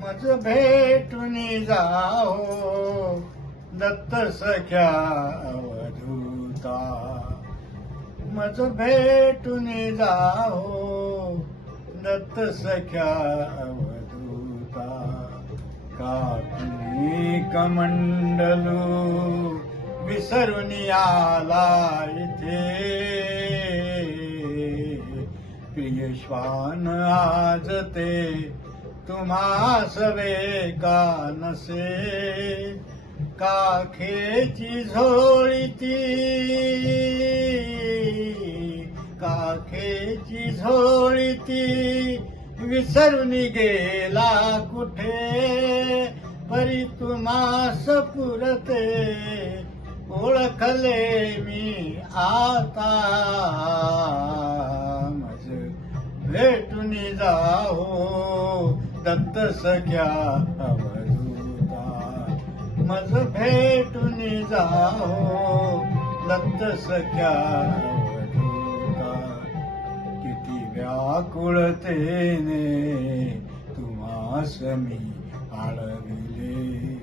मज भेटून जाओ दत्त सख्या अवधूता. मज भेटून जाओ दत्त सख्या अवधूता. काकुनी कमंडलू विसरून आला इथे. प्रिय श्वान आज ते तुम्हास वेगा नसे. काखेची झोळीती काखेची झोळीती विसरून गेला कुठे. परी तुम्हास पुरते ओळखले मी आता. मज भेटून जाओ दत्त सख्या अवधूता. मज भेटून जाओ दत्त सख्या अवधूता. किती व्याकुळतेने तुम्हास मी आळविले.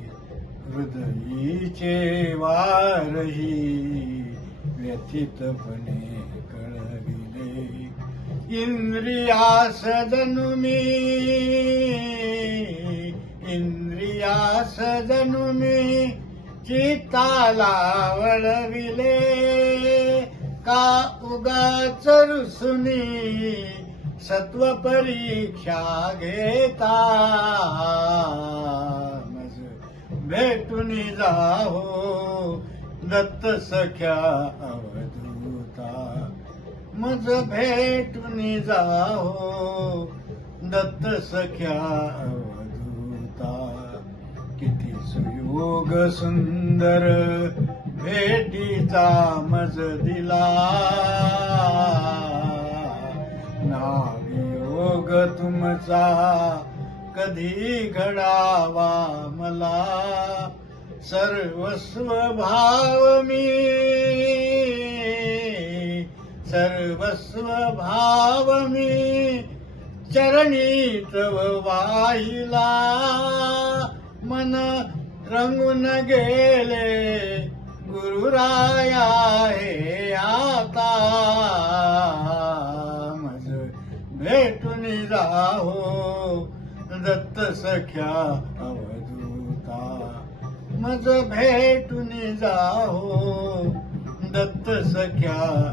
हृदयीचे वारही व्यथितपणे कळविले. इंद्रियास जणू मी चित्ताला वळविले. का उगाच रुसुनी सत्व परीक्षा घेता. मज भेटून जाओ दत्त सख्या अवधूता. मज भेटून जाओ दत्त सख्या अवधूता. किती सुयोग सुंदर भेटीचा मज दिला. नावियोग तुमचा कधी घडावा मला. सर्वस्व भाव मी चरणी तव वाहिला. मन रंगून गेले गुरुराया हे आता. मज भेटून जाओ दत्त सख्या अवधूता. मज भेटून जाओ दत्त सख्या